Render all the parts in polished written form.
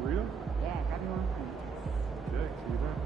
Burrito? Yeah, grab me one, please. Okay, see you there.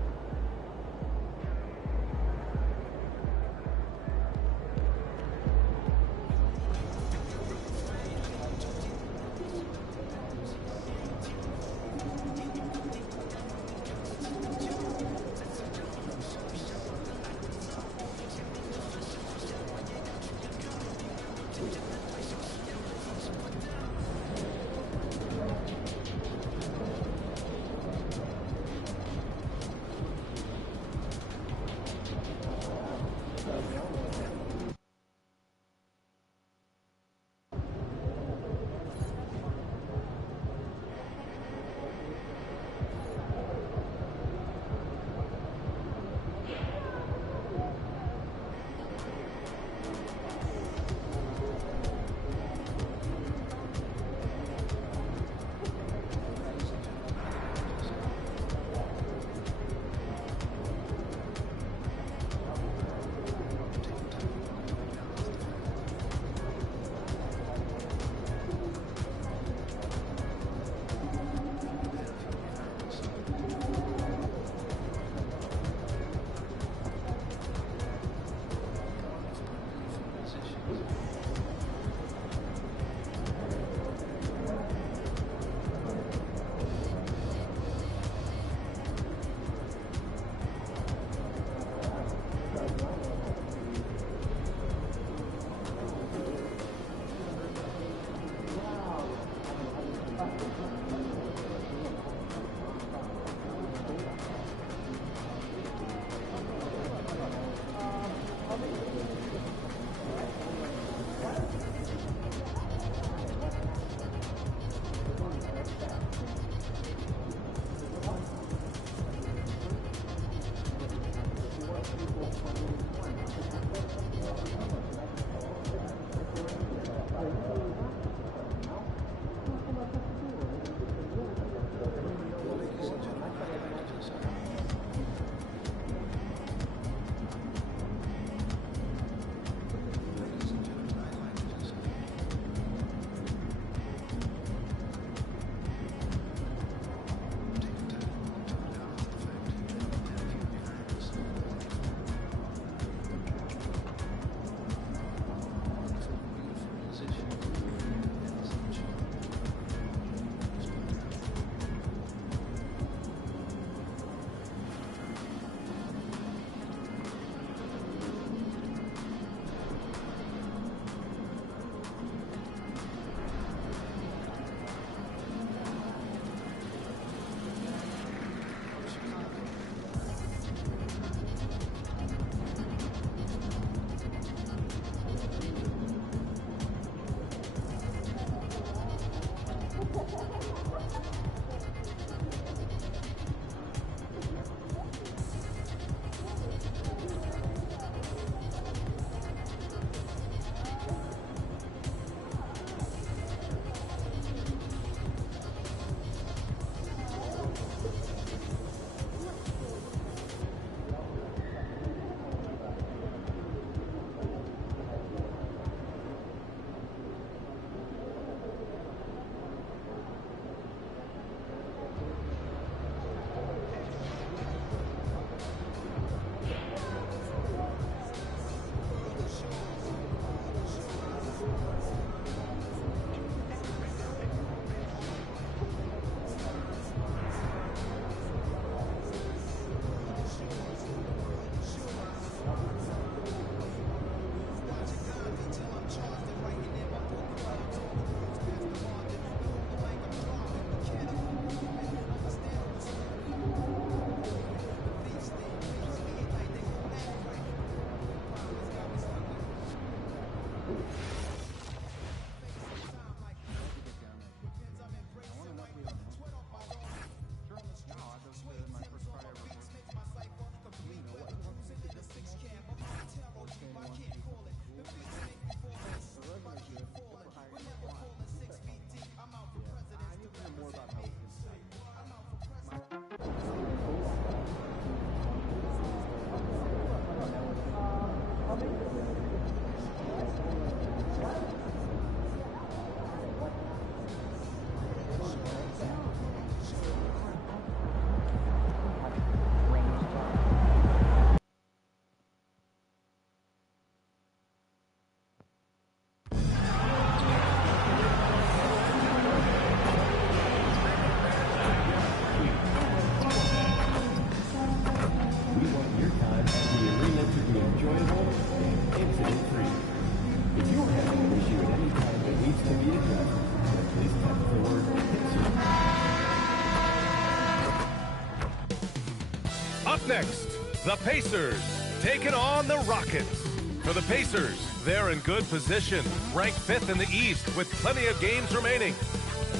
Up next, the Pacers taking on the Rockets. For the Pacers, they're in good position, ranked 5th in the East with plenty of games remaining.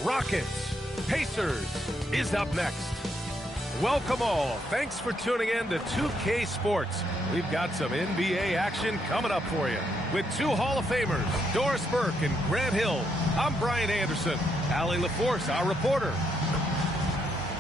Rockets, Pacers is up next. Welcome all. Thanks for tuning in to 2K Sports. We've got some NBA action coming up for you. With two Hall of Famers, Doris Burke and Grant Hill, I'm Brian Anderson. Allie LaForce, our reporter.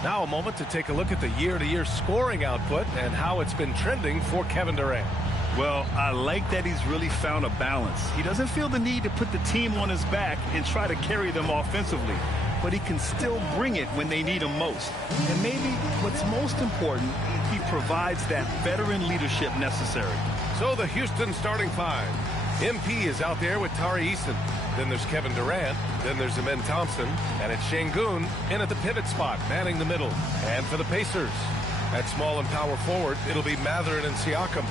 Now a moment to take a look at the year-to-year scoring output and how it's been trending for Kevin Durant. Well, I like that he's really found a balance. He doesn't feel the need to put the team on his back and try to carry them offensively, but he can still bring it when they need him most. And maybe what's most important, he provides that veteran leadership necessary. So the Houston starting five. MP is out there with Tari Eason. Then there's Kevin Durant. Then there's Amen Thompson. And it's Şengün in at the pivot spot, manning the middle. And for the Pacers, at small and power forward, it'll be Mathurin and Siakam.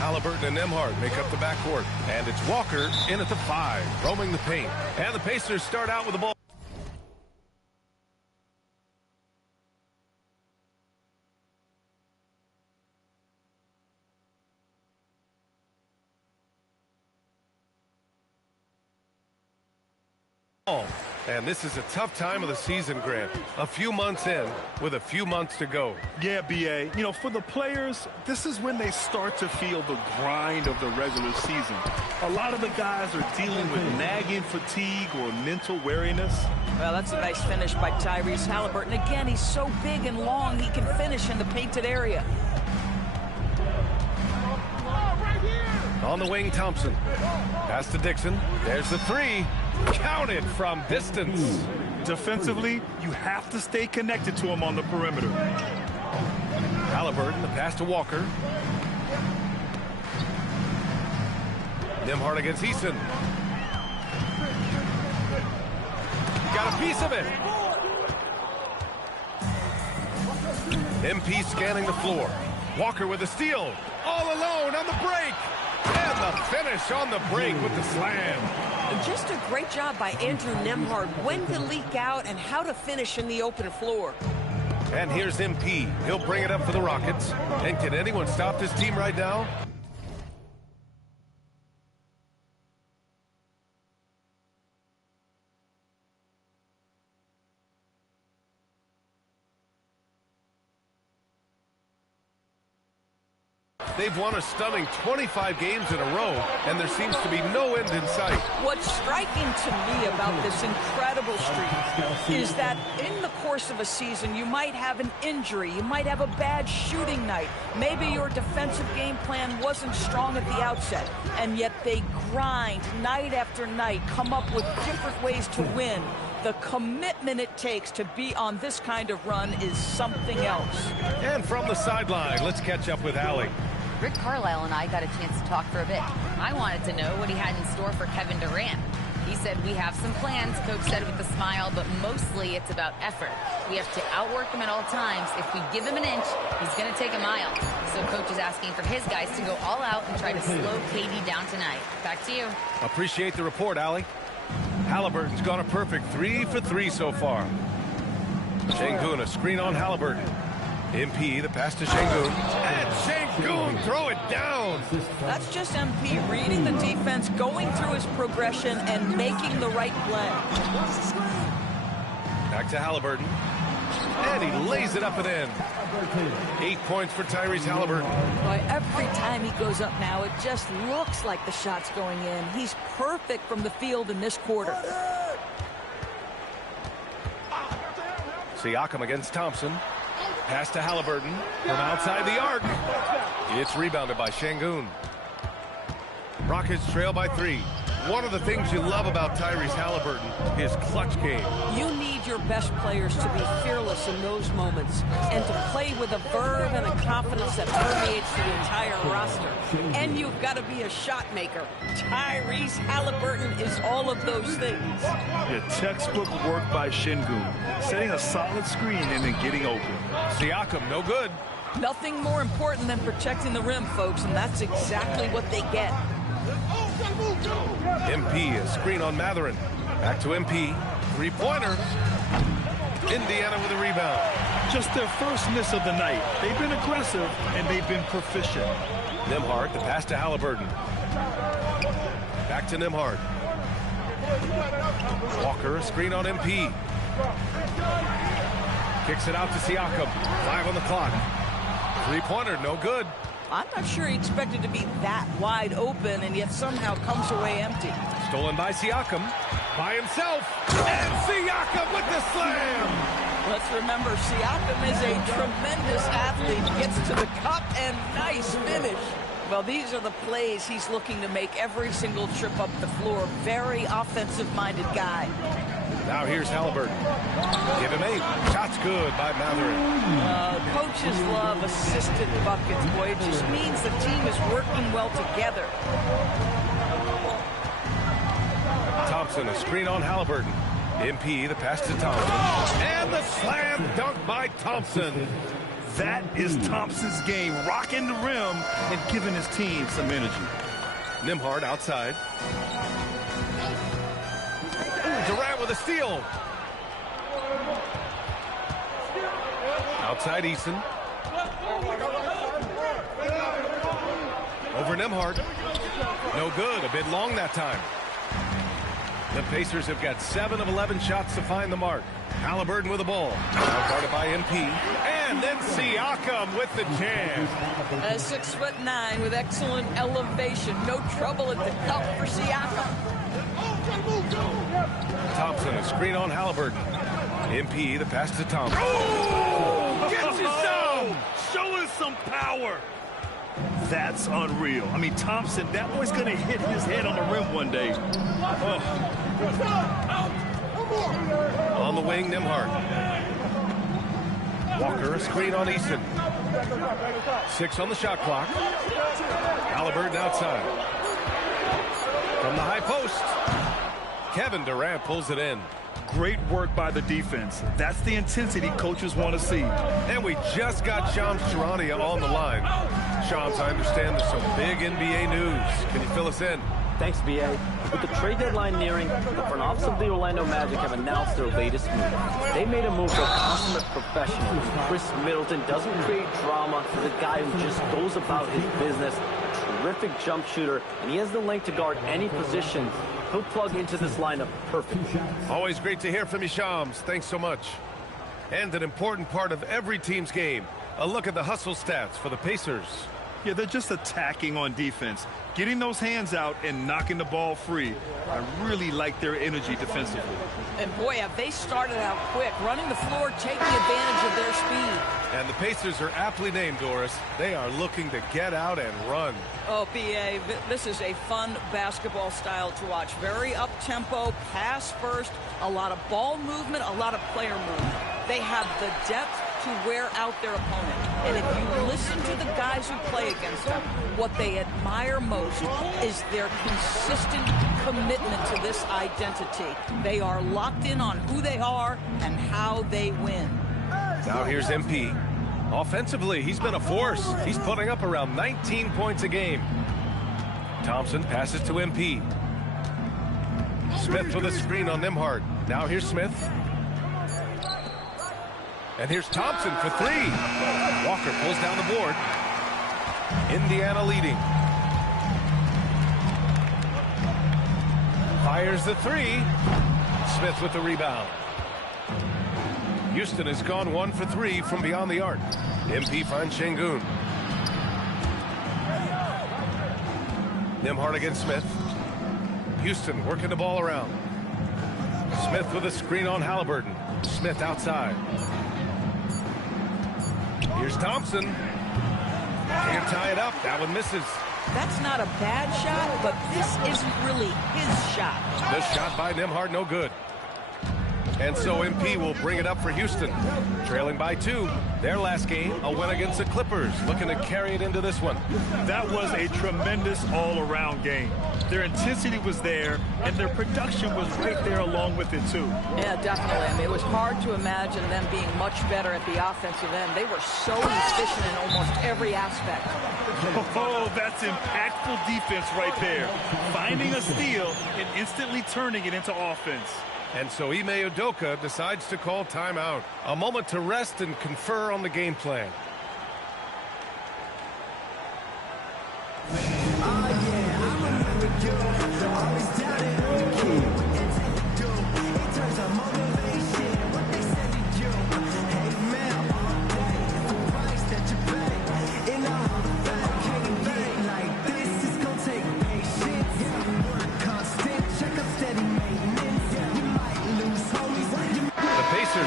Halliburton and Nembhard make up the backcourt. And it's Walker in at the 5, roaming the paint. And the Pacers start out with the ball. And this is a tough time of the season, Grant. A few months in with a few months to go. Yeah, B.A. You know, for the players, this is when they start to feel the grind of the regular season. A lot of the guys are dealing with nagging fatigue or mental weariness. Well, that's a nice finish by Tyrese Halliburton. Again, he's so big and long, he can finish in the painted area. On the wing, Thompson. Pass to Dixon. There's the 3. Counted from distance. Defensively, you have to stay connected to him on the perimeter. Halliburton, the pass to Walker. Nembhard against Eason. Got a piece of it. MP scanning the floor. Walker with a steal. All alone on the break. And the finish on the break with the slam. Just a great job by Andrew Nembhard when to leak out and how to finish in the open floor. And here's MP. He'll bring it up for the Rockets. And can anyone stop this team right now? They've won a stunning 25 games in a row, and there seems to be no end in sight. What's striking to me about this incredible streak is that in the course of a season, you might have an injury, you might have a bad shooting night, maybe your defensive game plan wasn't strong at the outset, and yet they grind night after night, come up with different ways to win. The commitment it takes to be on this kind of run is something else. And from the sideline, let's catch up with Allie. Rick Carlisle and I got a chance to talk for a bit. I wanted to know what he had in store for Kevin Durant. He said, we have some plans, Coach said with a smile, but mostly it's about effort. We have to outwork him at all times. If we give him an inch, he's going to take a mile. So Coach is asking for his guys to go all out and try to slow KD down tonight. Back to you. Appreciate the report, Allie. Halliburton's gone a perfect 3 for 3 so far. Şengün, a screen on Halliburton. MP, the pass to Şengün. And Şengün, throw it down. That's just MP reading the defense, going through his progression, and making the right play. Back to Halliburton. And he lays it up and in. 8 points for Tyrese Halliburton. Boy, every time he goes up now, it just looks like the shot's going in. He's perfect from the field in this quarter. Siakam against Thompson. Pass to Halliburton from outside the arc. It's rebounded by Şengün. Rockets trail by 3. One of the things you love about Tyrese Halliburton, his clutch game. You need your best players to be fearless in those moments and to play with a verve and a confidence that permeates the entire roster. And you've got to be a shot maker. Tyrese Halliburton is all of those things. Yeah, textbook work by Şengün, setting a solid screen and then getting open. Siakam, no good. Nothing more important than protecting the rim, folks, and that's exactly what they get. MP, a screen on Mathurin. Back to MP. Three-pointer. Indiana with a rebound. Just their first miss of the night. They've been aggressive, and they've been proficient. Nembhard, the pass to Halliburton. Back to Nembhard. Walker, a screen on MP. Kicks it out to Siakam. 5 on the clock. Three-pointer, no good. I'm not sure he expected to be that wide open, and yet somehow comes away empty. Stolen by Siakam. By himself. And Siakam with the slam. Let's remember, Siakam is a tremendous athlete. Gets to the cup, and nice finish. Well, these are the plays he's looking to make every single trip up the floor. Very offensive-minded guy. Now here's Halliburton. Give him 8. Shot's good by Matherin. Coaches love assisted buckets, boy. It just means the team is working well together. Thompson, a screen on Halliburton. MP, the pass to Thompson. And the slam dunk by Thompson. That is Thompson's game, rocking the rim and giving his team some energy. Nembhard outside. Durant with a steal. Outside Eason. Over Nembhard. No good. A bit long that time. The Pacers have got 7 of 11 shots to find the mark. Halliburton with the ball. Now guarded by MP. And then Siakam with the jam. 6'9" with excellent elevation. No trouble at the cup for Siakam. Thompson, a screen on Halliburton. MP, the pass to Thompson. Oh! Get you some! Show us some power. That's unreal. I mean, Thompson, that boy's going to hit his head on the rim one day. Oh. On the wing, Nembhard. Walker, a screen on Eason. 6 on the shot clock. Halliburton outside. From the high post. Kevin Durant pulls it in. Great work by the defense. That's the intensity coaches want to see. And we just got Shams Charania on the line. Shams, I understand there's some big NBA news. Can you fill us in? Thanks, B.A. With the trade deadline nearing, the front office of the Orlando Magic have announced their latest move. They made a move for a consummate professional. Chris Middleton doesn't create drama. He's a guy who just goes about his business. A terrific jump shooter, and he has the length to guard any position. He'll plug into this lineup perfectly. Always great to hear from you, Shams. Thanks so much. And an important part of every team's game, a look at the hustle stats for the Pacers. Yeah, they're just attacking on defense, getting those hands out and knocking the ball free. I really like their energy defensively. And boy, have they started out quick, running the floor, taking advantage of their speed. And the Pacers are aptly named, Doris. They are looking to get out and run. Oh, B.A., this is a fun basketball style to watch. Very up-tempo, pass first, a lot of ball movement, a lot of player movement. They have the depth to wear out their opponent. And if you listen to the guys who play against them, what they admire most is their consistent commitment to this identity. They are locked in on who they are and how they win. Now here's MP. Offensively, he's been a force. He's putting up around 19 points a game. Thompson passes to MP. Smith with a screen on Nembhard. Now here's Smith. And here's Thompson for 3. Walker pulls down the board. Indiana leading. Fires the 3. Smith with the rebound. Houston has gone 1 for 3 from beyond the arc. MP finds Şengün. Nembhard against Smith. Houston working the ball around. Smith with a screen on Halliburton. Smith outside. Here's Thompson. Can't tie it up. That one misses. That's not a bad shot, but this isn't really his shot. This shot by Nembhard, no good. And so MP will bring it up for Houston. Trailing by 2. Their last game, a win against the Clippers. Looking to carry it into this one. That was a tremendous all-around game. Their intensity was there, and their production was right there along with it, too. Yeah, definitely. I mean, it was hard to imagine them being much better at the offensive end. They were so efficient in almost every aspect. Oh, that's impactful defense right there. Finding a steal and instantly turning it into offense. And so Ime Udoka decides to call timeout. A moment to rest and confer on the game plan.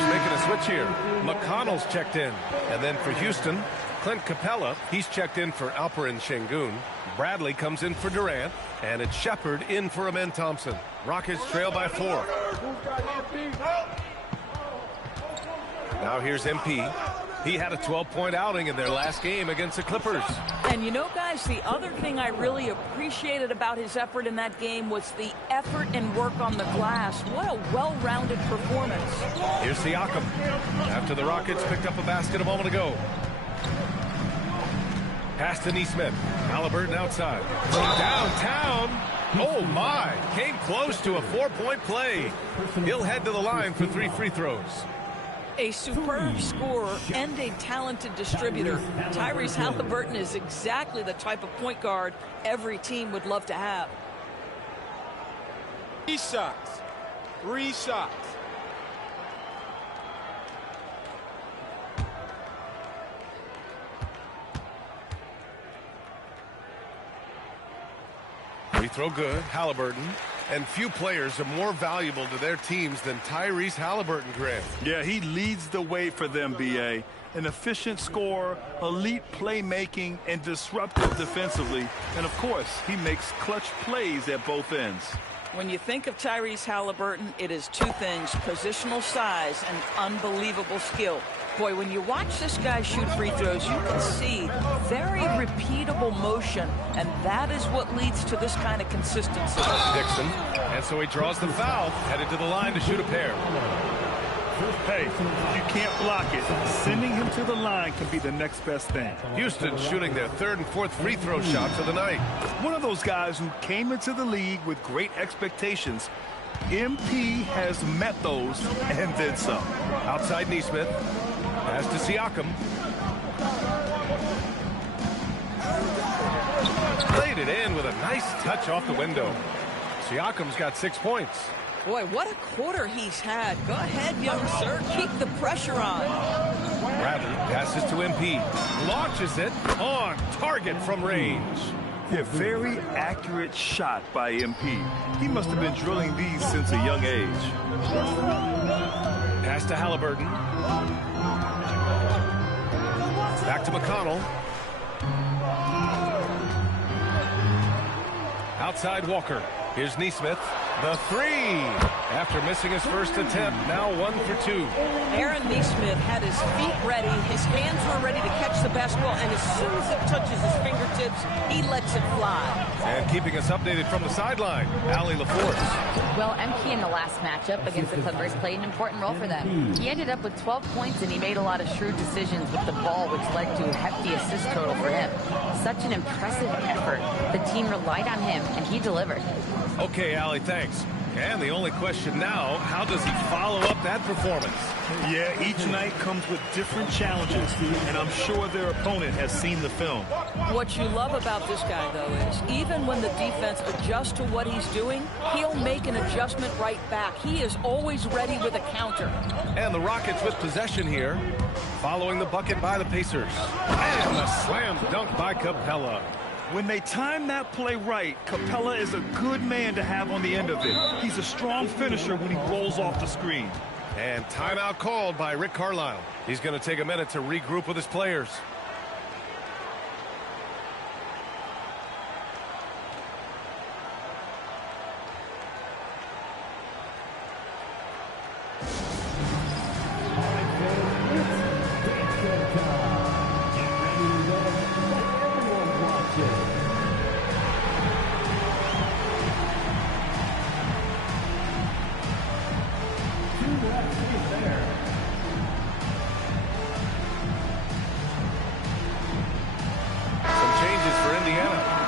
Making a switch here. McConnell's checked in. And then for Houston, Clint Capella, he's checked in for Alperen Şengün. Bradley comes in for Durant. And it's Shepard in for Amen Thompson. Rockets trail by 4. Now here's MP. He had a 12-point outing in their last game against the Clippers. And you know, guys, the other thing I really appreciated about his effort in that game was the effort and work on the glass. What a well-rounded performance. Here's Siakam. After the Rockets picked up a basket a moment ago. Pass to Nesmith. Halliburton outside. From downtown. Oh, my. Came close to a 4-point play. He'll head to the line for 3 free throws. A superb scorer and a talented distributor. Tyrese Halliburton is exactly the type of point guard every team would love to have. 3 shots. 3 shots. Free throw good. Halliburton. And few players are more valuable to their teams than Tyrese Halliburton, Graham. Yeah, he leads the way for them, B.A. An efficient scorer, elite playmaking, and disruptive defensively. And, of course, he makes clutch plays at both ends. When you think of Tyrese Halliburton, it is 2 things: positional size and unbelievable skill. Boy, when you watch this guy shoot free throws, you can see very repeatable motion, and that is what leads to this kind of consistency. Dixon, and so he draws the foul, headed to the line to shoot a pair. Hey, you can't block it. Sending him to the line can be the next best thing. Houston shooting their 3rd and 4th free throw shots of the night. One of those guys who came into the league with great expectations. MP has met those and then some. Outside Nesmith. Pass to Siakam. Played it in with a nice touch off the window. Siakam's got 6 points. Boy, what a quarter he's had. Go ahead, young sir. Keep the pressure on. Bradley passes to MP. Launches it on target from range. Yeah, very accurate shot by MP. He must have been drilling these since a young age. Pass to Halliburton. Back to McConnell. Outside Walker. Here's Nesmith. The 3. After missing his first attempt, now 1 for 2. Aaron Nesmith had his feet ready. His hands were ready to catch the basketball, and as soon as it touches his fingertips, he lets it fly. And keeping us updated from the sideline, Allie LaForce. Well, MP in the last matchup against the Clippers played an important role for them. He ended up with 12 points, and he made a lot of shrewd decisions with the ball, which led to a hefty assist total for him. Such an impressive effort. The team relied on him, and he delivered. Okay, Allie, thanks. And the only question now, how does he follow up that performance? Yeah, each night comes with different challenges, and I'm sure their opponent has seen the film. What you love about this guy, though, is even when the defense adjusts to what he's doing, he'll make an adjustment right back. He is always ready with a counter. And the Rockets with possession here, following the bucket by the Pacers. And a slam dunk by Capella. When they time that play right, Capella is a good man to have on the end of it. He's a strong finisher when he rolls off the screen. And timeout called by Rick Carlisle. He's going to take a minute to regroup with his players.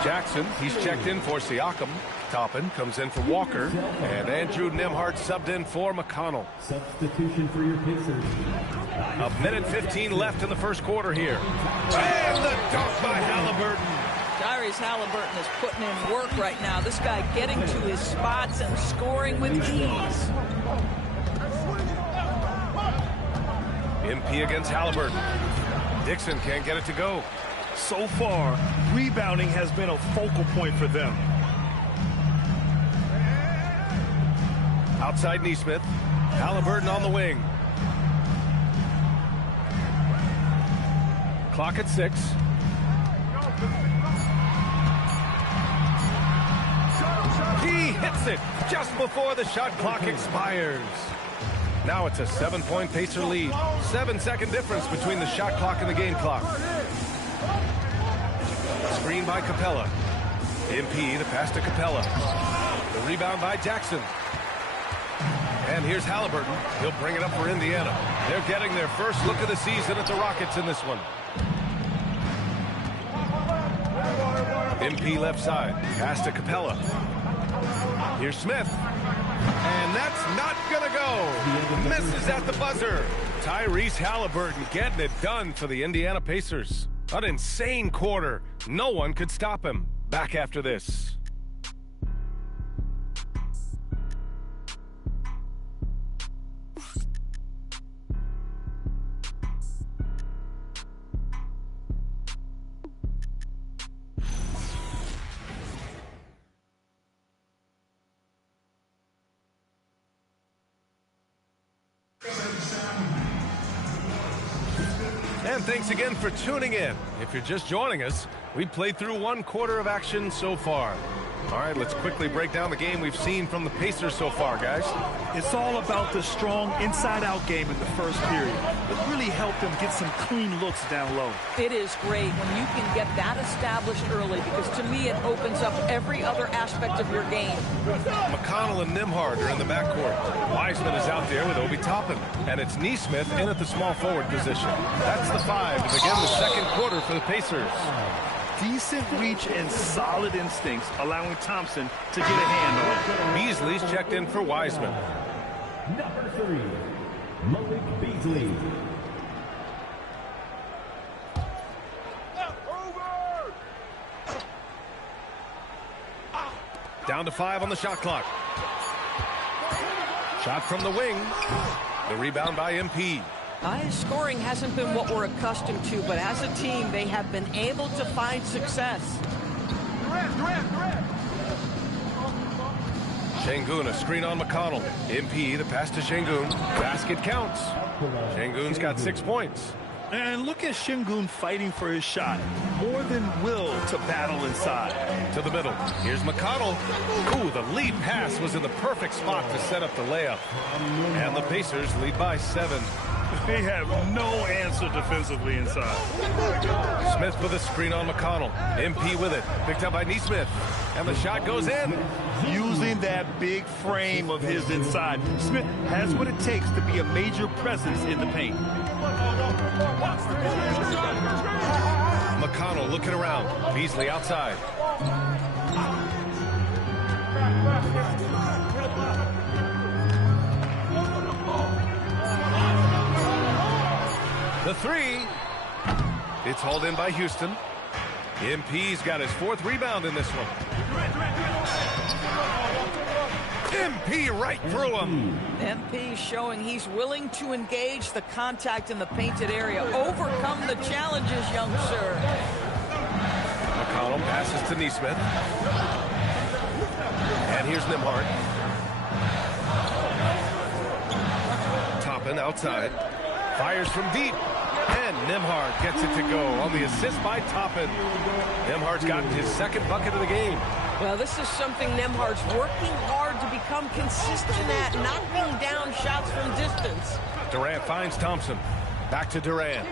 Jackson, he's checked in for Siakam. Toppin comes in for Walker. And Andrew Nembhard subbed in for McConnell. Substitution for your Pacers. A minute 15 left in the first quarter here. And the dunk by Halliburton. Tyrese Halliburton is putting in work right now. This guy getting to his spots and scoring with ease. MP against Halliburton. Dixon can't get it to go. So far, rebounding has been a focal point for them. Outside Neesmith. Halliburton on the wing. Clock at 6. He hits it just before the shot clock expires. Now it's a 7-point Pacer lead. 7-second difference between the shot clock and the game clock. Screen by Capella. MP, the pass to Capella. The rebound by Jackson. And here's Halliburton. He'll bring it up for Indiana. They're getting their first look of the season at the Rockets in this one. MP left side. Pass to Capella. Here's Smith. And that's not going to go. Misses at the buzzer. Tyrese Halliburton getting it done for the Indiana Pacers. An insane quarter. No one could stop him. Back after this. And thanks again for tuning in. If you're just joining us, we've played through 1 quarter of action so far. All right, let's quickly break down the game we've seen from the Pacers so far, guys. It's all about the strong inside-out game in the first period. It really helped them get some clean looks down low. It is great when you can get that established early, because to me it opens up every other aspect of your game. McConnell and Nembhard are in the backcourt. Wiseman is out there with Obi Toppin. And it's Neesmith in at the small forward position. That's the 5 to begin the second quarter for the Pacers. Decent reach and solid instincts, allowing Thompson to get a hand on it. Beasley's checked in for Wiseman. Number 3, Malik Beasley. Down to 5 on the shot clock. Shot from the wing. The rebound by MP. High scoring hasn't been what we're accustomed to, but as a team, they have been able to find success. Şengün, a screen on McConnell. MP, the pass to Şengün. Basket counts. Şengün's got 6 points. And look at Şengün fighting for his shot. More than will to battle inside. To the middle. Here's McConnell. Ooh, the lead pass was in the perfect spot to set up the layup. And the Pacers lead by 7. They have no answer defensively inside. Smith with a screen on McConnell. MP with it. Picked up by Neesmith. And the shot goes in. Using that big frame of his inside, Smith has what it takes to be a major presence in the paint. McConnell looking around. Beasley outside. The 3. It's hauled in by Houston. MP's got his 4th rebound in this one. MP right through him. MP showing he's willing to engage the contact in the painted area. Overcome the challenges, young sir. McConnell passes to Neesmith. And here's Nembhard. Toppin outside. Fires from deep. And Nembhard gets it to go on the assist by Toppin. Nembhard's gotten his 2nd bucket of the game. Well, this is something Nembhard's working hard to become consistent at, knocking down shots from distance. Durant finds Thompson. Back to Durant.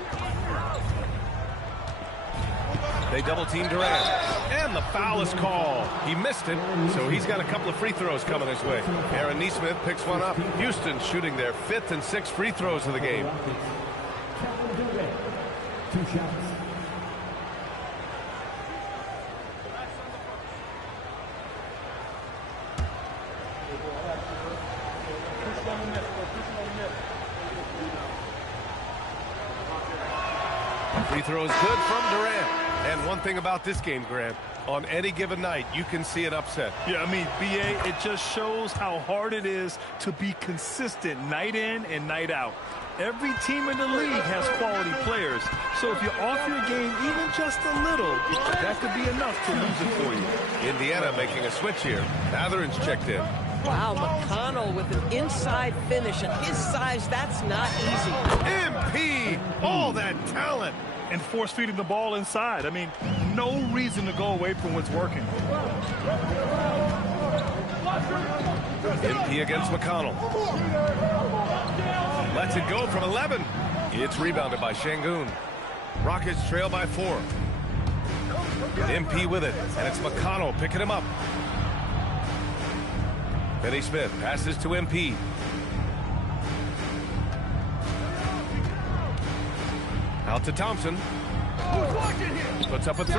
They double-team Durant. And the foul is called. He missed it, so he's got a couple of free throws coming his way. Aaron Neesmith picks one up. Houston shooting their 5th and 6th free throws of the game. 2 shots. Free throw is good from Durant. And one thing about this game, Grant, on any given night, you can see an upset. Yeah, I mean, BA, it just shows how hard it is to be consistent night in and night out. Every team in the league has quality players, so if you're off your game even just a little, that could be enough to lose it for you. Indiana making a switch here. Mathurin's checked in. Wow, McConnell with an inside finish. At his size, that's not easy. MP! All that talent! And force-feeding the ball inside. I mean, no reason to go away from what's working. MP against McConnell. Lets it go from 11. It's rebounded by Şengün. Rockets trail by 4. MP with it, and it's McConnell picking him up. Finney Smith passes to MP. Out to Thompson. Puts up a 3.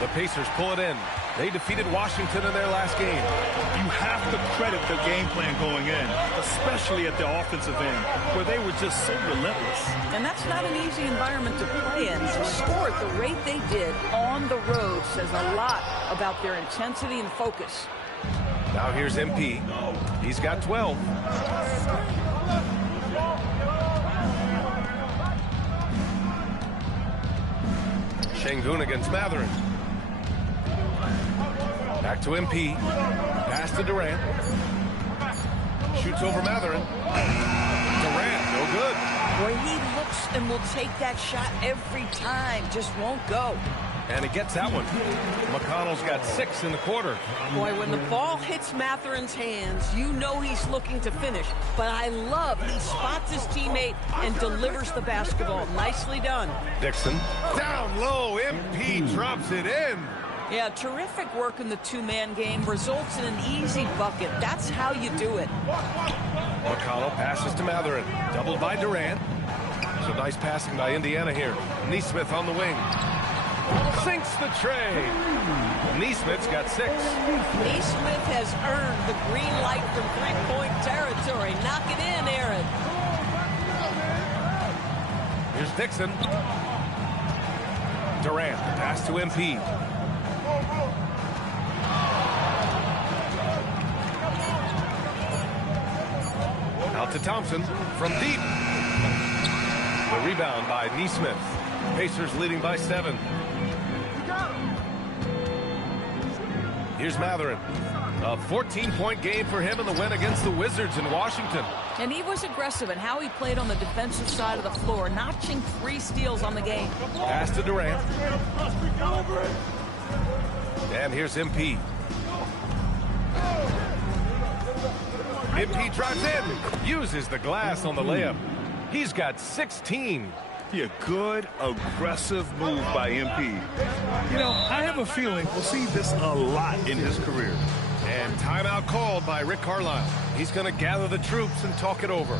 The Pacers pull it in. They defeated Washington in their last game. You have to credit the game plan going in, especially at the offensive end, where they were just so relentless. And that's not an easy environment to play in. To score at the rate they did on the road says a lot about their intensity and focus. Now here's MP. He's got 12. Şengün against Mathurin. Back to MP. Pass to Durant. Shoots over Mathurin. Durant, no good. Boy, he looks and will take that shot every time. Just won't go. And he gets that one. McConnell's got 6 in the quarter. Boy, when the ball hits Mathurin's hands, you know he's looking to finish. But I love he spots his teammate and delivers the basketball. Nicely done. Dixon. Down low. MP drops it in. Yeah, terrific work in the two-man game. Results in an easy bucket. That's how you do it. McConnell passes to Mathurin. Doubled by Durant. So nice passing by Indiana here. Nesmith on the wing. Sinks the tray. Nesmith's got 6. Nesmith has earned the green light from three-point territory. Knock it in, Aaron. Here's Dixon. Durant, pass to MP. Out to Thompson from deep. The rebound by Nesmith. Pacers leading by 7. Here's Mathurin. A 14-point game for him in the win against the Wizards in Washington. And he was aggressive in how he played on the defensive side of the floor, notching 3 steals on the game. Pass to Durant. And here's MP. MP drives in. Uses the glass on the layup. He's got 16. Yeah, good, aggressive move by MP. You know, I have a feeling we'll see this a lot in his career. And timeout called by Rick Carlisle. He's going to gather the troops and talk it over.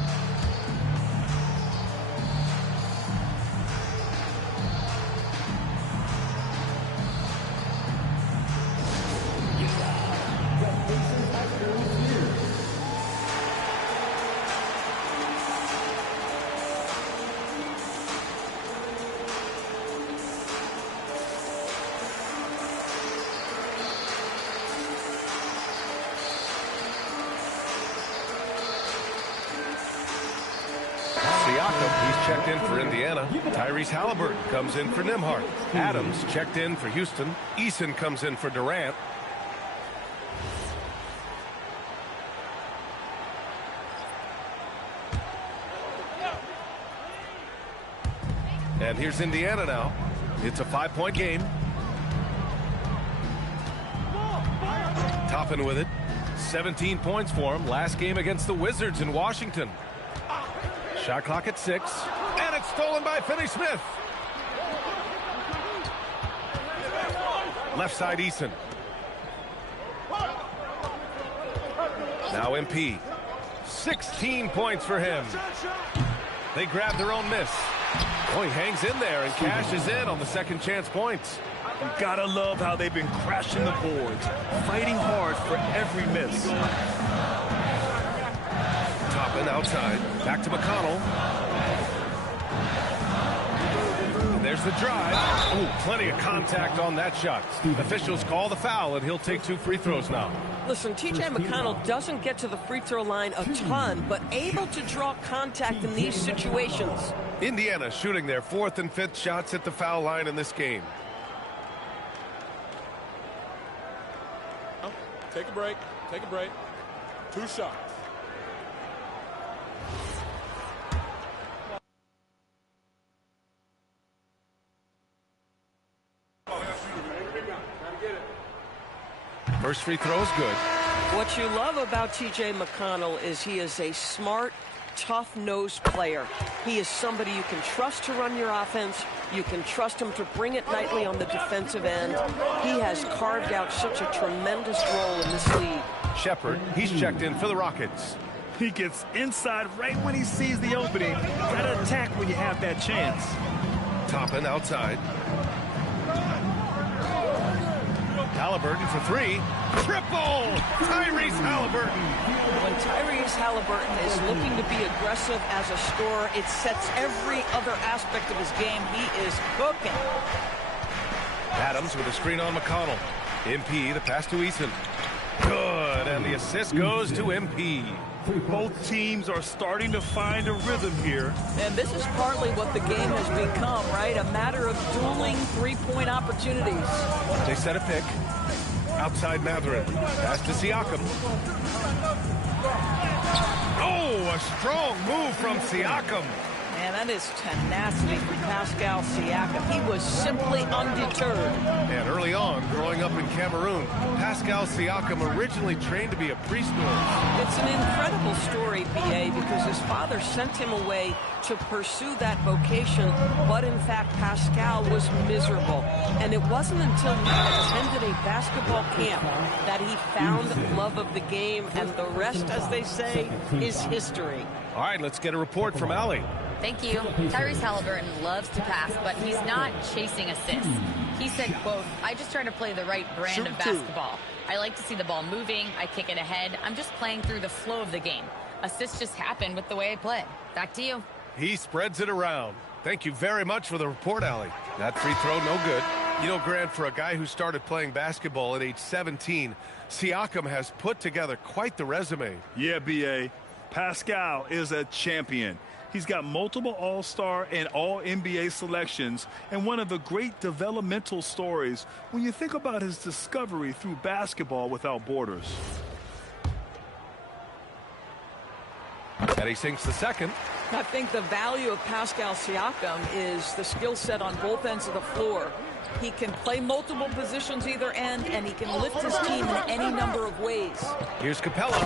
He's checked in for Indiana. Tyrese Halliburton comes in for Nembhard. Adams checked in for Houston. Eason comes in for Durant. And here's Indiana now. It's a 5-point game. Toppin with it. 17 points for him. Last game against the Wizards in Washington. Shot clock at 6. And it's stolen by Finney Smith. Left side Eason. Now MP. 16 points for him. They grab their own miss. Oh, he hangs in there and cashes in on the second chance points. You gotta love how they've been crashing the boards, fighting hard for every miss. Toppin outside. Back to McConnell. Here's the drive. Ooh, plenty of contact on that shot. Officials call the foul, and he'll take 2 free throws now. Listen, T.J. McConnell doesn't get to the free throw line a ton, but able to draw contact in these situations. Indiana shooting their 4th and 5th shots at the foul line in this game. Take a break. Take a break. 2 shots. First free throw is good. What you love about T.J. McConnell is he is a smart, tough-nosed player. He is somebody you can trust to run your offense. You can trust him to bring it nightly on the defensive end. He has carved out such a tremendous role in this league. Shepard, he's checked in for the Rockets. He gets inside right when he sees the opening. Gotta attack when you have that chance. Toppin outside. Halliburton for 3. Triple! Tyrese Halliburton. When Tyrese Halliburton is looking to be aggressive as a scorer, it sets every other aspect of his game. He is cooking. Adams with a screen on McConnell. MP, the pass to Eason. Good, and the assist goes to MP. Both teams are starting to find a rhythm here. And this is partly what the game has become, right? A matter of dueling three-point opportunities. They set a pick. Outside Mathurin. Pass to Siakam. Oh, a strong move from Siakam. Man, that is tenacity from Pascal Siakam. He was simply undeterred. And early on, growing up in Cameroon, Pascal Siakam originally trained to be a priest. It's an incredible story, B.A., because his father sent him away to pursue that vocation, but in fact, Pascal was miserable. And it wasn't until he attended a basketball camp that he found love of the game, and the rest, as they say, is history. All right, let's get a report from Allie. Thank you. Tyrese Halliburton loves to pass, but he's not chasing assists. He said, quote, "I just try to play the right brand of basketball. I like to see the ball moving. I kick it ahead. I'm just playing through the flow of the game. Assists just happen with the way I play." Back to you. He spreads it around. Thank you very much for the report, Allie. That free throw, no good. You know, Grant, for a guy who started playing basketball at age 17, Siakam has put together quite the resume. Yeah, B.A. Pascal is a champion. He's got multiple All-Star and All-NBA selections, and one of the great developmental stories when you think about his discovery through Basketball Without Borders. And he sinks the second. I think the value of Pascal Siakam is the skill set on both ends of the floor. He can play multiple positions either end, and he can lift his team in any number of ways. Here's Capella,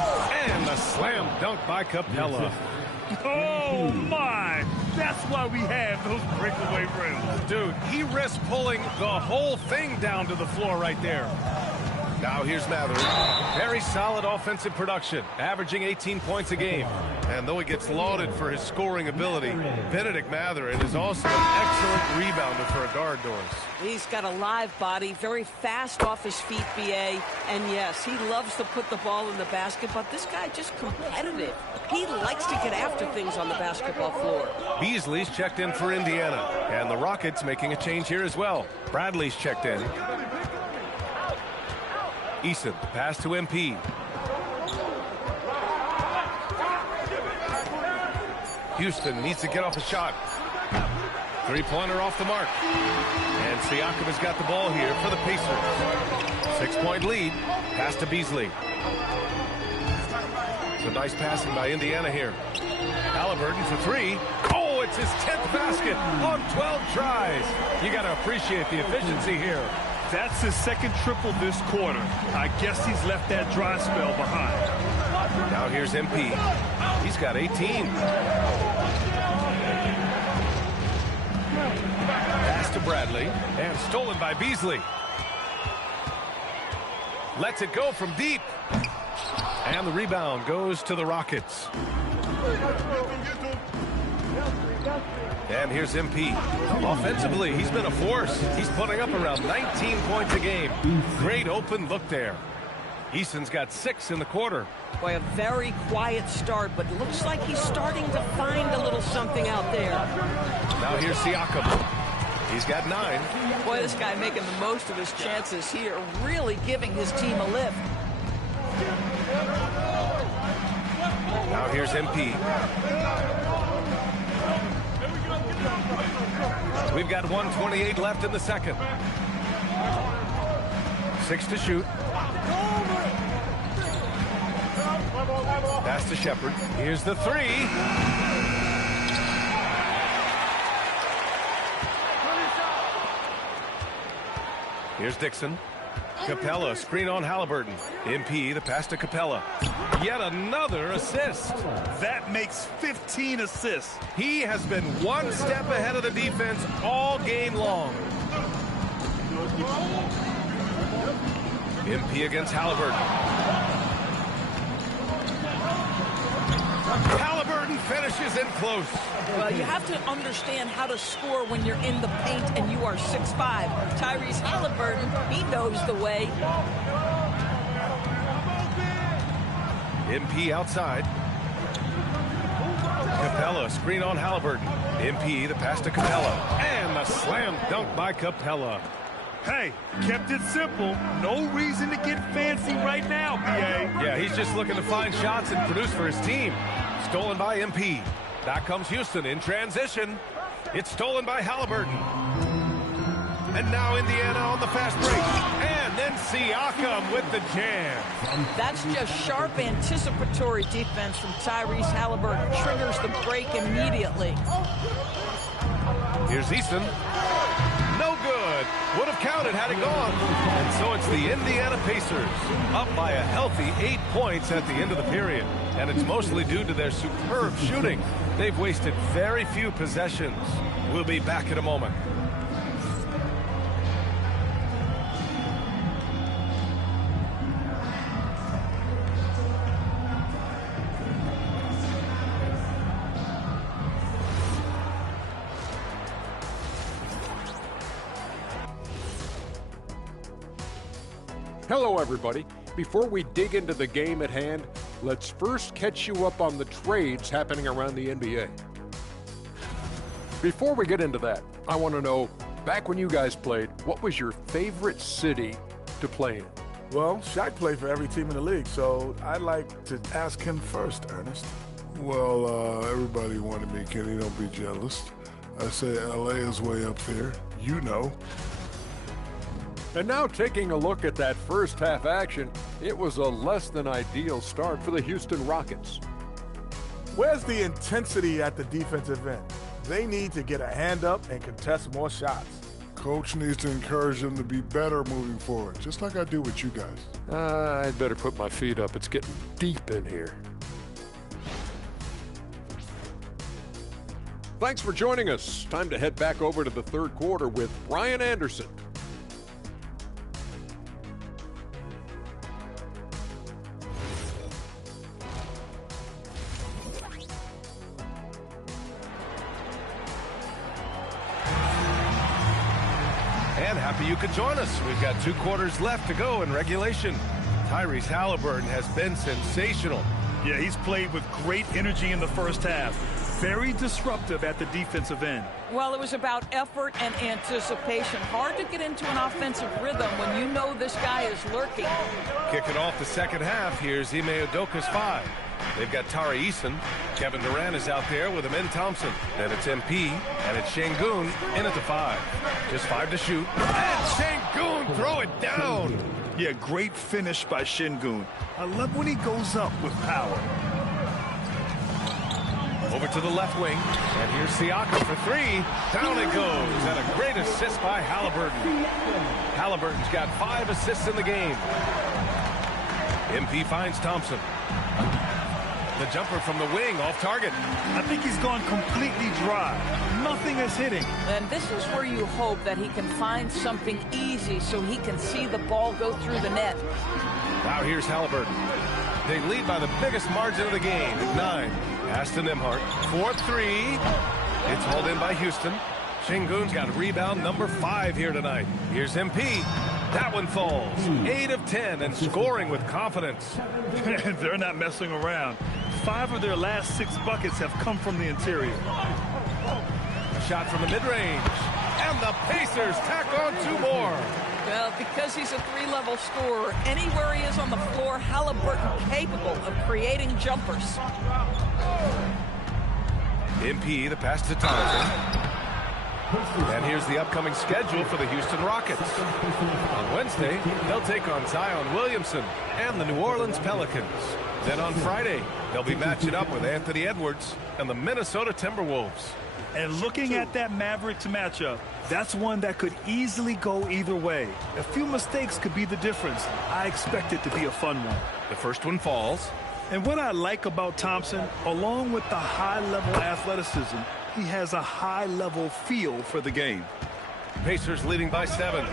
and a slam dunk by Capella. Oh, my! That's why we have those breakaway rims. Dude, he risked pulling the whole thing down to the floor right there. Now here's Mathurin. Very solid offensive production, averaging 18 points a game. And though he gets lauded for his scoring ability, Benedict Mathurin is also an excellent rebounder for a guard, Doris. He's got a live body, very fast off his feet, B.A. And yes, he loves to put the ball in the basket, but this guy just competitive. He likes to get after things on the basketball floor. Beasley's checked in for Indiana, and the Rockets making a change here as well. Bradley's checked in. Eason, pass to MP. Houston needs to get off a shot. Three-pointer off the mark. And Siakam has got the ball here for the Pacers. 6-point lead. Pass to Beasley. It's a nice passing by Indiana here. Halliburton for 3. Oh, it's his 10th basket on 12 tries. You got to appreciate the efficiency here. That's his second triple this quarter. I guess he's left that dry spell behind. Now here's MP. He's got 18. Pass to Bradley, and stolen by Beasley. Lets it go from deep. And the rebound goes to the Rockets. And here's MP. Offensively, he's been a force. He's putting up around 19 points a game. Great open look there. Eason's got 6 in the quarter. Boy, a very quiet start, but it looks like he's starting to find a little something out there. Now here's Siakam. He's got 9. Boy, this guy making the most of his chances here, really giving his team a lift. Now here's MP. We've got 1:28 left in the second. 6 to shoot. Pass to Shepard. Here's the 3. Here's Dixon. Capella, screen on Halliburton. MP, the pass to Capella. Yet another assist. That makes 15 assists. He has been one step ahead of the defense all game long. MP against Halliburton. Halliburton finishes in close. Well, you have to understand how to score when you're in the paint and you are 6'5". Tyrese Halliburton, he knows the way. MP outside. Capella, screen on Halliburton. MP, the pass to Capella. And the slam dunk by Capella. Hey, kept it simple. No reason to get fancy right now, PA. Yeah, he's just looking to find shots and produce for his team. Stolen by MP. Back comes Houston in transition. It's stolen by Halliburton. And now Indiana on the fast break. And then Siakam with the jam. That's just sharp anticipatory defense from Tyrese Halliburton. Triggers the break immediately. Here's Easton. No good. Would have counted had it gone. And so it's the Indiana Pacers up by a healthy 8 points at the end of the period. And it's mostly due to their superb shooting. They've wasted very few possessions. We'll be back in a moment. Hello, everybody. Before we dig into the game at hand, let's first catch you up on the trades happening around the NBA. Before we get into that, I want to know, back when you guys played, what was your favorite city to play in? Well, Shaq played for every team in the league, so I'd like to ask him first, Ernest. Well, everybody wanted me, Kenny. Don't be jealous. I say L.A. is way up there. You know. And now taking a look at that first half action, it was a less than ideal start for the Houston Rockets. Where's the intensity at the defensive end? They need to get a hand up and contest more shots. Coach needs to encourage them to be better moving forward, just like I do with you guys. I'd better put my feet up. It's getting deep in here. Thanks for joining us. Time to head back over to the third quarter with Brian Anderson. And happy you could join us. We've got 2 quarters left to go in regulation. Tyrese Halliburton has been sensational. Yeah, he's played with great energy in the first half. Very disruptive at the defensive end. Well, it was about effort and anticipation. Hard to get into an offensive rhythm when you know this guy is lurking. Kicking off the second half, here's Ime Udoka's 5. They've got Tari Eason. Kevin Durant is out there with Amin Thompson. Then it's MP, and it's Şengün in at the 5. Just 5 to shoot. And Şengün throw it down. Yeah, great finish by Şengün. I love when he goes up with power. Over to the left wing, and here's Siakam for 3. Down it goes, and a great assist by Halliburton. Halliburton's got 5 assists in the game. MP finds Thompson. The jumper from the wing off target. I think he's gone completely dry. Nothing is hitting. And this is where you hope that he can find something easy so he can see the ball go through the net. Now here's Halliburton. They lead by the biggest margin of the game at 9. Pass to Nembhard. 4-3. It's hauled in by Houston. Şengün's got rebound number 5 here tonight. Here's MP. That one falls. 8 of 10 and scoring with confidence. They're not messing around. 5 of their last 6 buckets have come from the interior. A shot from the mid-range. And the Pacers tack on 2 more. Well, because he's a 3-level scorer, anywhere he is on the floor, Halliburton capable of creating jumpers. MP, the pass to Thompson. And here's the upcoming schedule for the Houston Rockets. On Wednesday, they'll take on Zion Williamson and the New Orleans Pelicans. Then on Friday, they'll be matching up with Anthony Edwards and the Minnesota Timberwolves. And looking at that Mavericks matchup, that's one that could easily go either way. A few mistakes could be the difference. I expect it to be a fun one. The first one falls. And what I like about Thompson, along with the high-level athleticism, he has a high-level feel for the game. Pacers leading by 7.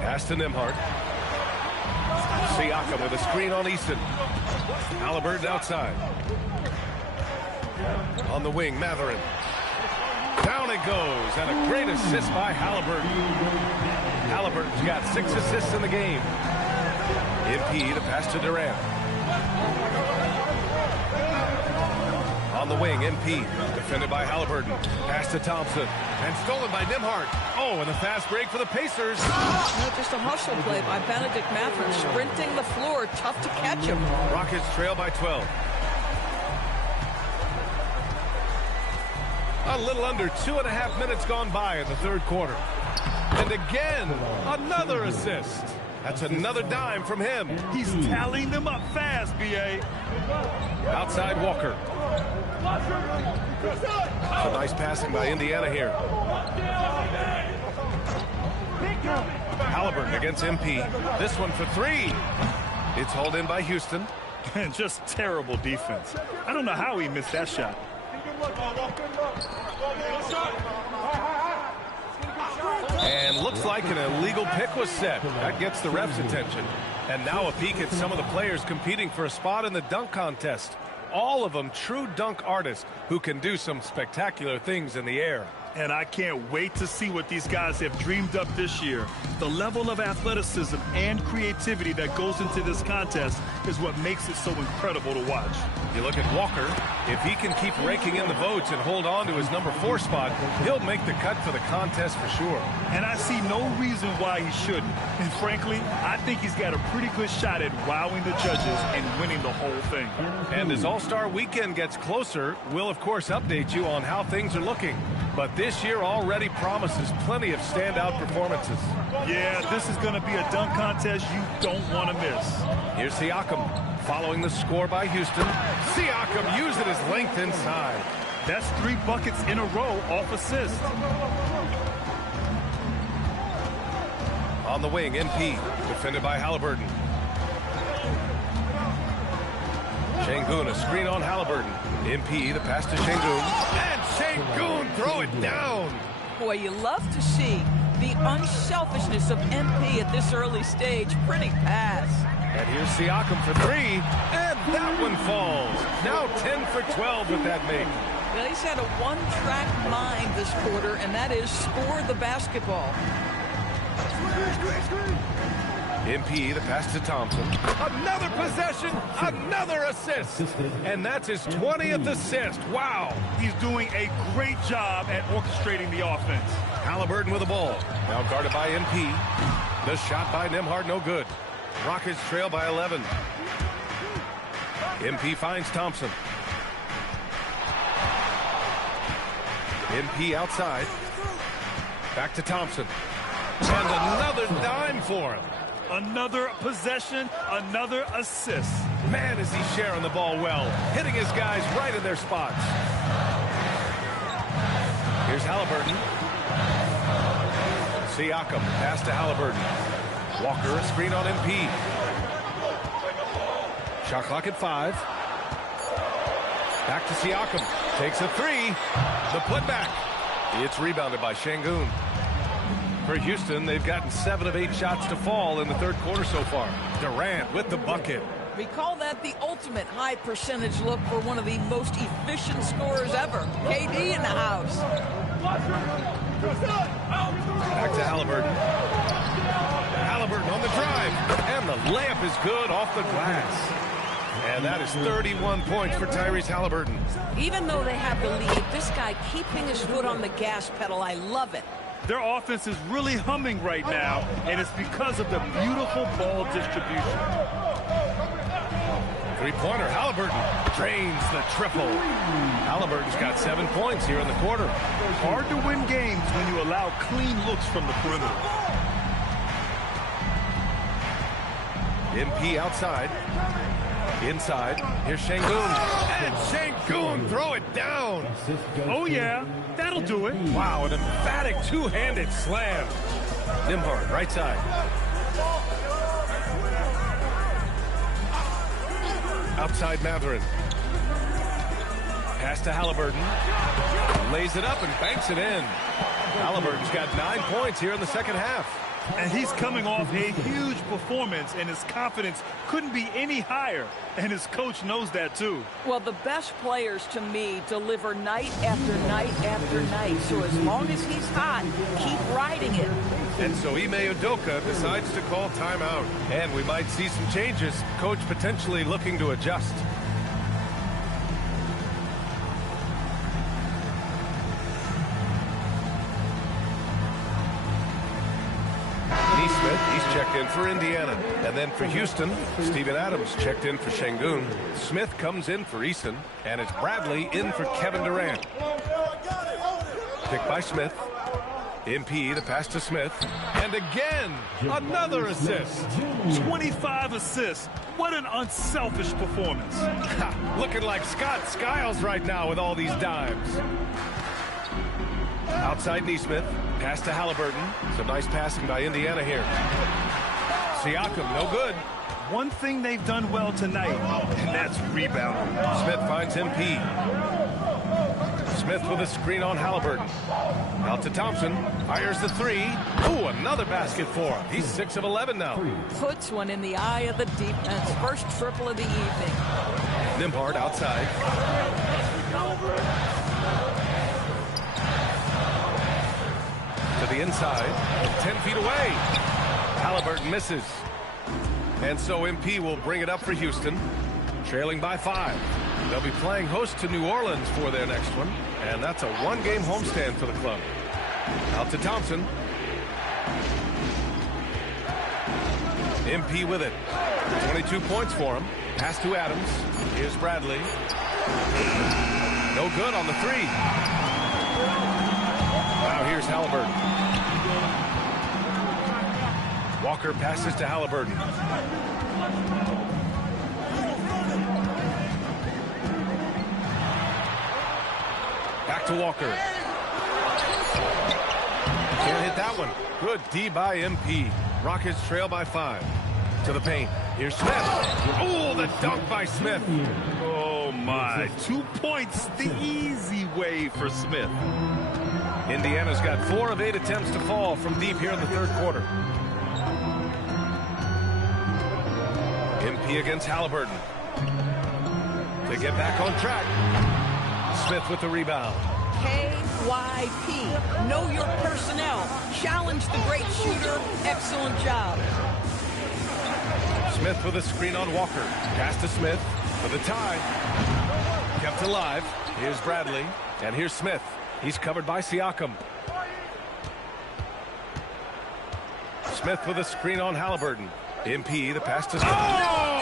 Pass to Nembhard. Siakam with a screen on Easton. Halliburton outside. On the wing, Matherin. Down it goes, and a great assist by Halliburton. Halliburton's got 6 assists in the game. MP, the pass to Durant. On the wing, MP, defended by Halliburton. Pass to Thompson, and stolen by Nembhard. Oh, and a fast break for the Pacers. No, just a hustle play by Benedict Mathurin, sprinting the floor. Tough to catch him. Rockets trail by 12. A little under 2.5 minutes gone by in the third quarter. And again, another assist. That's another dime from him. He's tallying them up fast, B.A. Outside Walker. So nice passing by Indiana here. Halliburton against MP. This one for 3. It's hauled in by Houston. And just terrible defense. I don't know how he missed that shot. And looks like an illegal pick was set. That gets the ref's attention. And now a peek at some of the players competing for a spot in the dunk contest. All of them true dunk artists who can do some spectacular things in the air. And I can't wait to see what these guys have dreamed up this year. The level of athleticism and creativity that goes into this contest is what makes it so incredible to watch. You look at Walker. If he can keep raking in the votes and hold on to his number 4 spot, he'll make the cut for the contest for sure. And I see no reason why he shouldn't. And frankly, I think he's got a pretty good shot at wowing the judges and winning the whole thing. And as All-Star Weekend gets closer, we'll of course update you on how things are looking. But this year already promises plenty of standout performances. Yeah, this is going to be a dunk contest you don't want to miss. Here's Siakam following the score by Houston. Siakam using his length inside. That's 3 buckets in a row off assist. On the wing, MP, defended by Halliburton. Şengün, a screen on Halliburton. MP, the pass to Şengün. And Şengün, throw it down. Boy, you love to see the unselfishness of MP at this early stage. Pretty pass. And here's Siakam for 3. And that one falls. Now 10 for 12 with that make. Well, he's had a one-track mind this quarter, and that is score the basketball. MP, the pass to Thompson. Another possession, another assist. And that's his 20th assist. Wow. He's doing a great job at orchestrating the offense. Halliburton with the ball. Now guarded by MP. The shot by Nembhard, no good. Rockets trail by 11. MP finds Thompson. MP outside. Back to Thompson. And another dime for him. Another possession, another assist. Man, is he sharing the ball well, hitting his guys right in their spots. Here's Halliburton. Siakam, pass to Halliburton. Walker, a screen on MP. Shot clock at 5. Back to Siakam. Takes a 3. The putback. It's rebounded by Şengün. For Houston, they've gotten 7 of 8 shots to fall in the third quarter so far. Durant with the bucket. We call that the ultimate high percentage look for one of the most efficient scorers ever. KD in the house. Back to Halliburton. Halliburton on the drive. And the layup is good off the glass. And that is 31 points for Tyrese Halliburton. Even though they have the lead, this guy keeping his foot on the gas pedal, I love it. Their offense is really humming right now, and it's because of the beautiful ball distribution. Three-pointer, Halliburton drains the triple. Halliburton's got 7 points here in the quarter. Hard to win games when you allow clean looks from the perimeter. MP outside. Inside. Here's Şengün. And Şengün throw it down. Oh, yeah. That'll do it. Wow, an emphatic two-handed slam. Nembhard, right side. Outside Mathurin. Pass to Halliburton. Lays it up and banks it in. Halliburton's got 9 points here in the second half. And he's coming off a huge performance, and his confidence couldn't be any higher. And his coach knows that, too. Well, the best players, to me, deliver night after night after night. So as long as he's hot, keep riding it. And so Ime Udoka decides to call timeout. And we might see some changes. Coach potentially looking to adjust. Nesmith, he's checked in for Indiana. And then for Houston, Steven Adams checked in for Şengün. Smith comes in for Eason. And it's Bradley in for Kevin Durant. Picked by Smith. MP, the pass to Smith. And again, another assist. 25 assists. What an unselfish performance. Looking like Scott Skiles right now with all these dimes. Outside Nesmith. Pass to Halliburton. Some nice passing by Indiana here. Siakam, no good. One thing they've done well tonight, and that's rebounding. Smith finds MP. Smith with a screen on Halliburton. Out to Thompson. Fires the three. Ooh, another basket for him. He's 6 of 11 now. Puts one in the eye of the defense. First triple of the evening. Nembhard outside. To the inside. 10 feet away. Halliburton misses. And so MP will bring it up for Houston. Trailing by 5. They'll be playing host to New Orleans for their next one. And that's a one-game homestand for the club. Out to Thompson. MP with it. 22 points for him. Pass to Adams. Here's Bradley. No good on the three. Now here's Halliburton. Walker passes to Halliburton. Back to Walker. Can't hit that one. Good D by MP. Rockets trail by 5. To the paint. Here's Smith. Oh, the dunk by Smith. Oh, my. 2 points the easy way for Smith. Indiana's got 4 of 8 attempts to fall from deep here in the third quarter. MP against Halliburton. They get back on track. Smith with the rebound. KYP. Know your personnel. Challenge the great shooter. Excellent job. Smith with a screen on Walker. Pass to Smith for the tie. Kept alive. Here's Bradley. And here's Smith. He's covered by Siakam. Smith with a screen on Halliburton. MP, the pass to Smith. Oh!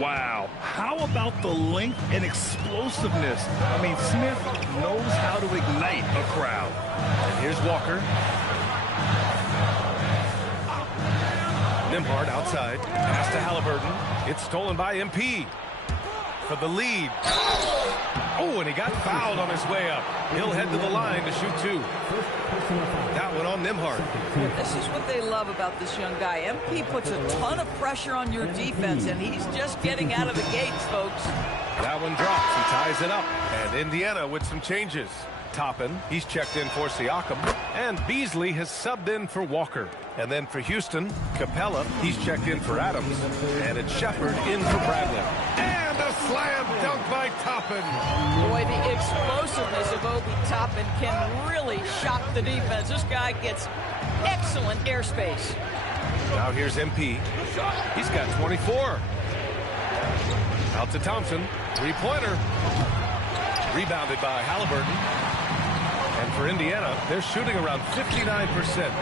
Wow. How about the length and explosiveness? I mean, Smith knows how to ignite a crowd. And here's Walker. Nembhard outside. Pass to Halliburton. It's stolen by MP. For the lead. Oh, and he got fouled on his way up. He'll head to the line to shoot 2. That one on Nembhard. This is what they love about this young guy. MP puts a ton of pressure on your defense, and he's just getting out of the gates, folks. That one drops. He ties it up. And Indiana with some changes. Toppin, he's checked in for Siakam. And Beasley has subbed in for Walker. And then for Houston, Capella, he's checked in for Adams. And it's Shepard in for Bradley. And a slam dunk by Toppin. Boy, the explosiveness of Obi Toppin can really shock the defense. This guy gets excellent airspace. Now here's MP. He's got 24. Out to Thompson. Three-pointer. Rebounded by Halliburton. And for Indiana, they're shooting around 59%.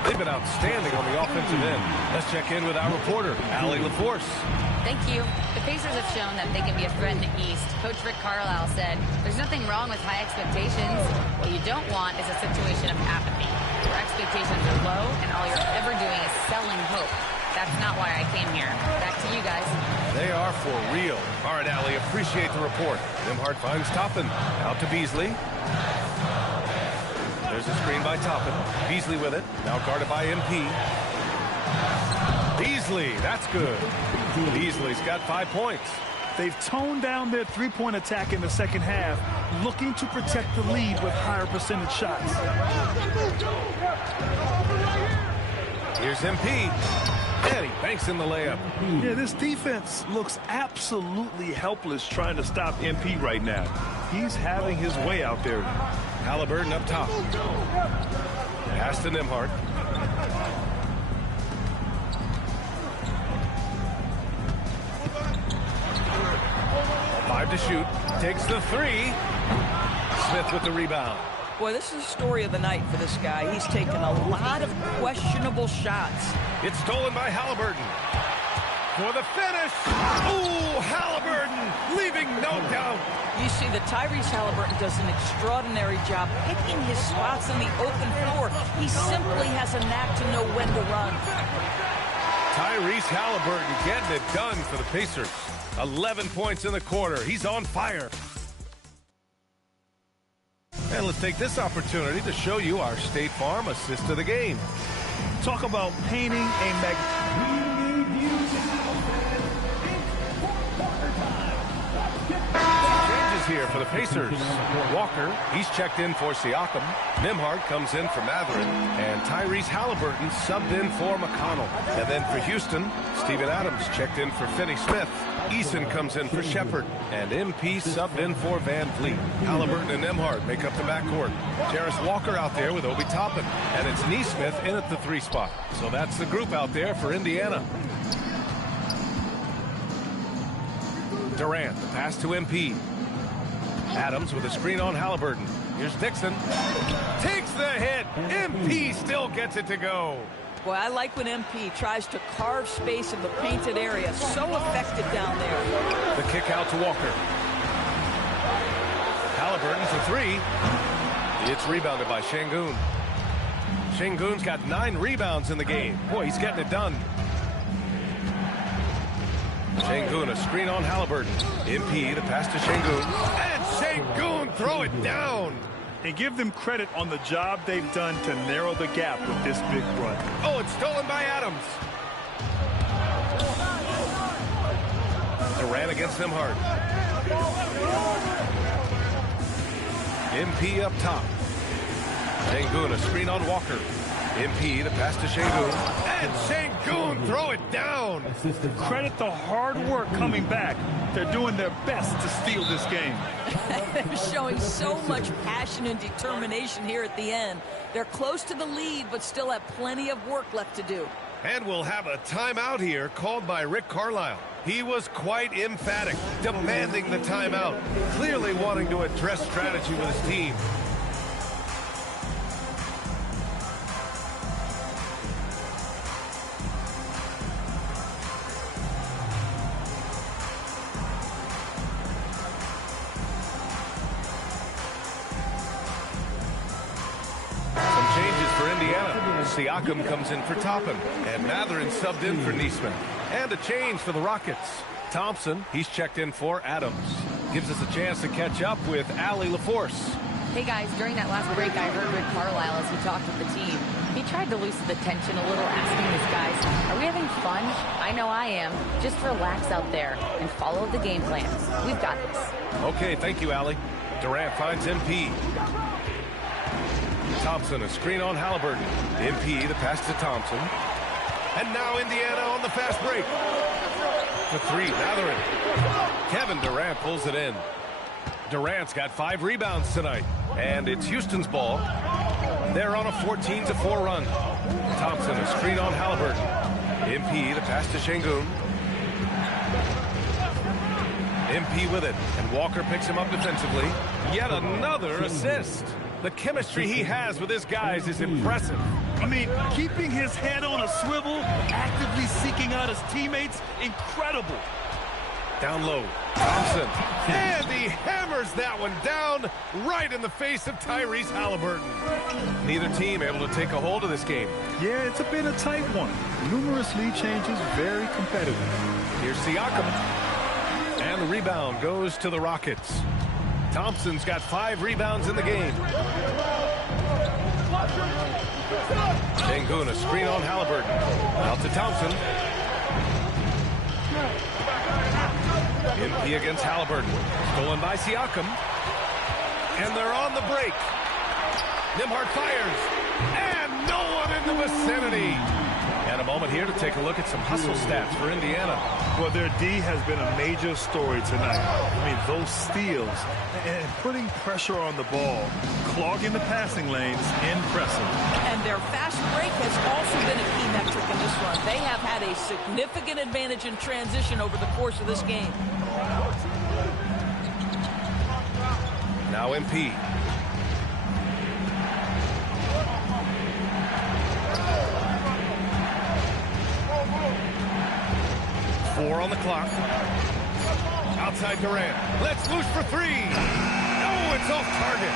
They've been outstanding on the offensive end. Let's check in with our reporter, Allie LaForce. Thank you. The Pacers have shown that they can be a threat in the East. Coach Rick Carlisle said, there's nothing wrong with high expectations. What you don't want is a situation of apathy, where expectations are low and all you're ever doing is selling hope. That's not why I came here. Back to you guys. They are for real. All right, Allie, appreciate the report. Nimhart finds Toppin. Out to Beasley. There's a screen by Toppin. Beasley with it. Now guarded by MP. Beasley, that's good. Beasley's got 5 points. They've toned down their three-point attack in the second half, looking to protect the lead with higher percentage shots. Here's MP. And he banks in the layup. Yeah, this defense looks absolutely helpless trying to stop MP right now. He's having his way out there. Halliburton up top. Pass to Nimhart. Five to shoot. Takes the three. Smith with the rebound. Boy, this is the story of the night for this guy. He's taken a lot of questionable shots. It's stolen by Halliburton. For the finish. Ooh, Halliburton leaving no doubt. You see that Tyrese Halliburton does an extraordinary job picking his spots on the open floor. He simply has a knack to know when to run. Tyrese Halliburton getting it done for the Pacers. 11 points in the quarter. He's on fire. And let's take this opportunity to show you our State Farm assist of the game. Talk about painting a Changes here for the Pacers. Walker, he's checked in for Siakam. Nimhart comes in for Matherin. And Tyrese Halliburton subbed in for McConnell. And then for Houston, Steven Adams checked in for Finney-Smith. Eason comes in for Shepard. And MP subbed in for Van Vliet. Halliburton and Nimhart make up the backcourt. Jarris Walker out there with Obi Toppin. And it's Nesmith in at the 3 spot. So that's the group out there for Indiana. Durant, the pass to MP. Adams with a screen on Halliburton. Here's Dixon. Takes the hit. MP still gets it to go. Boy, I like when MP tries to carve space in the painted area. So effective down there. The kick out to Walker. Halliburton for 3. It's rebounded by Şengün. Şengün's got 9 rebounds in the game. Boy, he's getting it done. Şengün, a screen on Halliburton. MP, the pass to Şengün. And Şengün throw it down. And give them credit on the job they've done to narrow the gap with this big run. Oh, it's stolen by Adams. Durant against Nimhart. MP up top. Şengün, a screen on Walker. MP, the pass to Şengün. And Şengün throw it down. Credit the hard work coming back. They're doing their best to steal this game. They're showing so much passion and determination here at the end. They're close to the lead, but still have plenty of work left to do. And we'll have a timeout here called by Rick Carlisle. He was quite emphatic, demanding the timeout, clearly wanting to address strategy with his team. Siakam comes in for Toppin, and Matherin subbed in for Nesmith. And a change for the Rockets. Thompson, he's checked in for Adams. Gives us a chance to catch up with Allie LaForce. Hey guys, during that last break, I heard Rick Carlisle as he talked with the team. He tried to loosen the tension a little, asking his guys, are we having fun? I know I am. Just relax out there and follow the game plans. We've got this. Okay, thank you, Allie. Durant finds MP. Thompson, a screen on Halliburton. MP, the pass to Thompson. And now Indiana on the fast break. For 3, Matherin. Kevin Durant pulls it in. Durant's got 5 rebounds tonight. And it's Houston's ball. They're on a 14-4 run. Thompson, a screen on Halliburton. MP, the pass to Şengün. MP with it, and Walker picks him up defensively. Yet another assist. The chemistry he has with his guys is impressive. I mean, keeping his head on a swivel, actively seeking out his teammates, incredible. Down low, Thompson. And he hammers that one down right in the face of Tyrese Halliburton. Neither team able to take a hold of this game. Yeah, it's been a tight one. Numerous lead changes, very competitive. Here's Siakam. And the rebound goes to the Rockets. Thompson's got 5 rebounds in the game. Şengün, a screen on Halliburton. Out to Thompson. MP against Halliburton. Stolen by Siakam. And they're on the break. Nembhard fires. And no one in the vicinity. And a moment here to take a look at some hustle stats for Indiana. Well, their D has been a major story tonight. I mean, those steals and putting pressure on the ball, clogging the passing lanes, impressive. And their fast break has also been a key metric in this run. They have had a significant advantage in transition over the course of this game. Now MP. Four on the clock. Outside Durant. Let's loose for 3. No, it's off target.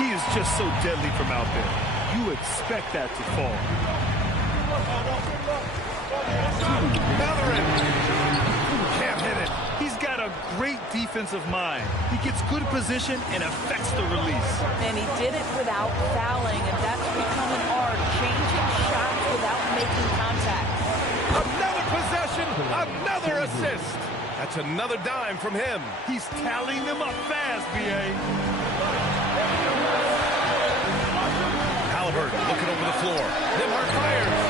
He is just so deadly from out there. You expect that to fall. Mathurin. Can't hit it. He's got a great defensive mind. He gets good position and affects the release. And he did it without fouling, and that's become an art, changing shots without making contact. Another possession, another assist. That's another dime from him. He's tallying them up fast, B.A. Halliburton looking over the floor. Nembhard fires.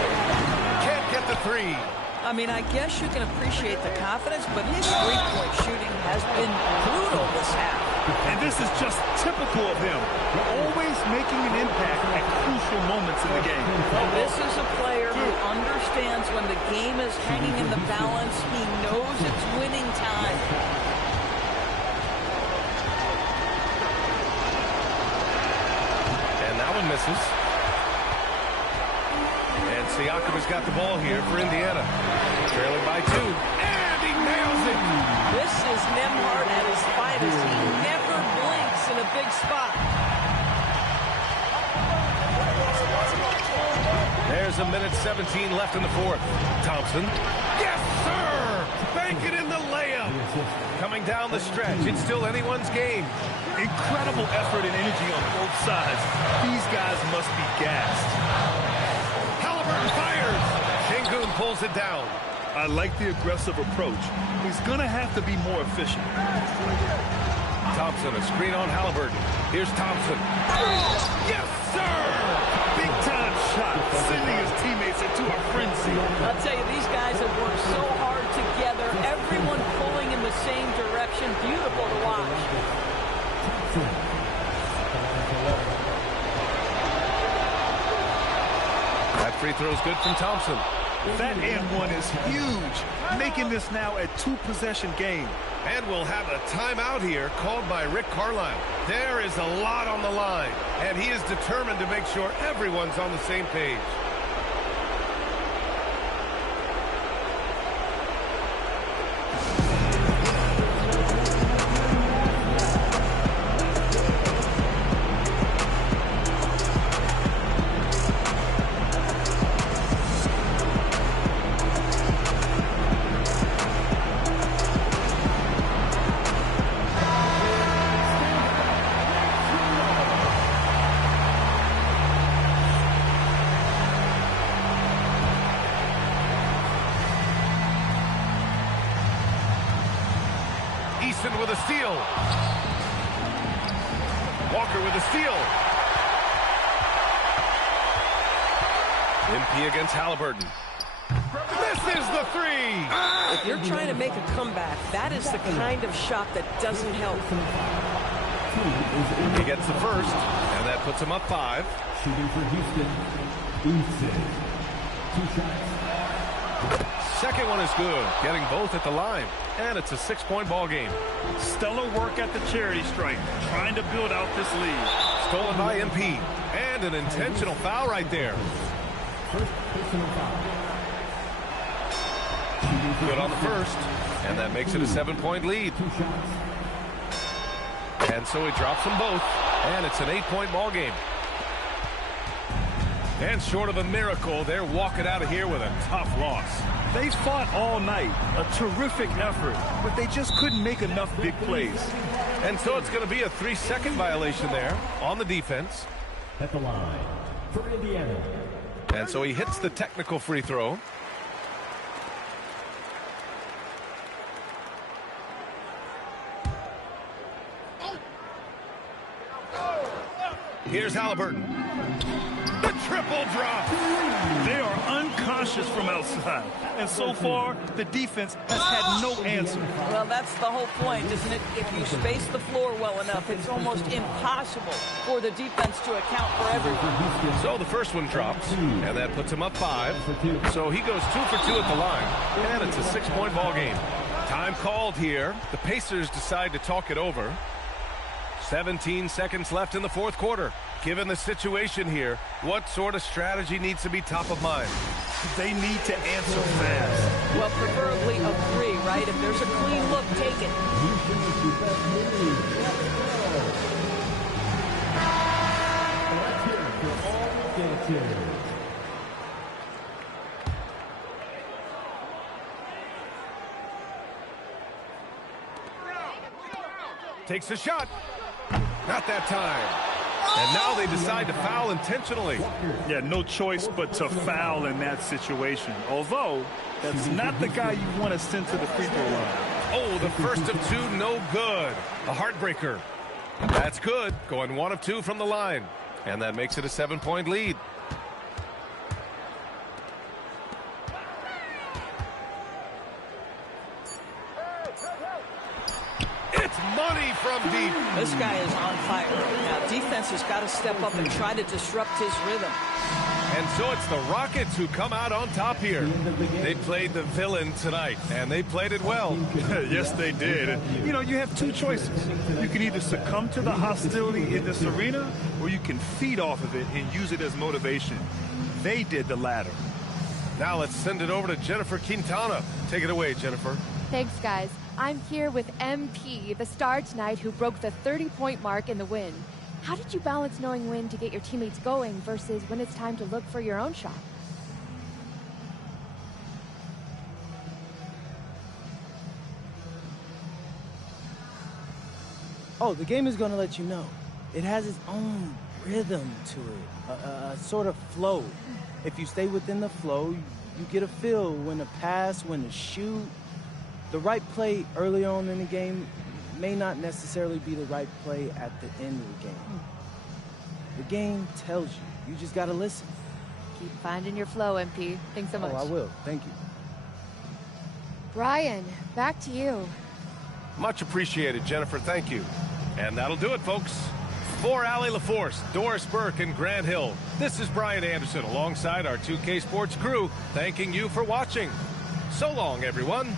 Can't get the 3. I mean, I guess you can appreciate the confidence, but his three-point shooting has been brutal this half. And this is just typical of him. Always making an impact at crucial moments in the game. Well, this is a player who understands when the game is hanging in the balance. He knows it's winning time. And that one misses. And Siakam has got the ball here for Indiana. Trailing by 2. And he nails it. This is Nembhard at his finest. He never blinks in a big spot. There's a minute 17 left in the 4th. Thompson. Yes, sir! Bank it in the layup. Coming down the stretch. It's still anyone's game. Incredible effort and energy on both sides. These guys must be gassed. Halliburton fires. Şengün pulls it down. I like the aggressive approach. He's going to have to be more efficient. Thompson, a screen on Halliburton. Here's Thompson. Yes, sir! Big-time shot, sending his teammates into a frenzy. I'll tell you, these guys have worked so hard together. Everyone pulling in the same direction. Beautiful to watch. That free throw is good from Thompson. That and one is huge, making this now a 2-possession game. And we'll have a timeout here called by Rick Carlisle. There is a lot on the line, and he is determined to make sure everyone's on the same page. With a steal. Walker with a steal. MP against Halliburton. Misses the 3. If you're trying to make a comeback, that is the kind of shot that doesn't help. He gets the first, and that puts him up 5. Shooting for Houston, Easton. 2 shots. Second one is good, getting both at the line. And it's a 6-point ball game. Stellar work at the charity stripe, trying to build out this lead. Stolen by MP. And an intentional foul right there. Good on the first. And that makes it a 7-point lead. And so he drops them both. And it's an 8-point ball game. And short of a miracle, they're walking out of here with a tough loss. They fought all night. A terrific effort. But they just couldn't make enough big plays. And so it's going to be a 3-second violation there on the defense. At the line for Indiana. And so he hits the technical free throw. Here's Halliburton. The triple drop. They are unconscious from outside. And so far, the defense has had no answer. Well, that's the whole point, isn't it? If you space the floor well enough, it's almost impossible for the defense to account for everyone. So the first one drops, and that puts him up 5. So he goes 2 for 2 at the line, and it's a 6-point ball game. Time called here. The Pacers decide to talk it over. 17 seconds left in the fourth quarter. Given the situation here, what sort of strategy needs to be top of mind? They need to answer fast. Well, preferably a 3, right? If there's a clean look, take it. Takes a shot. Not that time. And now they decide to foul intentionally. Yeah, no choice but to foul in that situation. Although, that's not the guy you want to send to the free throw line. Oh, the first of 2, no good. A heartbreaker. That's good. Going 1 of 2 from the line. And that makes it a 7-point lead. It's money from deep. This guy is on fire right now. Defense has got to step up and try to disrupt his rhythm. And so it's the Rockets who come out on top here. They played the villain tonight, and they played it well. Yes, they did. And, you know, you have 2 choices. You can either succumb to the hostility in this arena, or you can feed off of it and use it as motivation. They did the latter. Now let's send it over to Jennifer Quintana. Take it away, Jennifer. Thanks, guys. I'm here with MP, the star tonight who broke the 30-point mark in the win. How did you balance knowing when to get your teammates going versus when it's time to look for your own shot? Oh, the game is going to let you know. It has its own rhythm to it, a sort of flow. If you stay within the flow, you get a feel when to pass, when to shoot. The right play early on in the game may not necessarily be the right play at the end of the game. The game tells you. You just got to listen. Keep finding your flow, MP. Thanks so much. Oh, I will. Thank you. Brian, back to you. Much appreciated, Jennifer. Thank you. And that'll do it, folks. For Allie LaForce, Doris Burke, and Grant Hill, this is Brian Anderson alongside our 2K Sports crew, thanking you for watching. So long, everyone.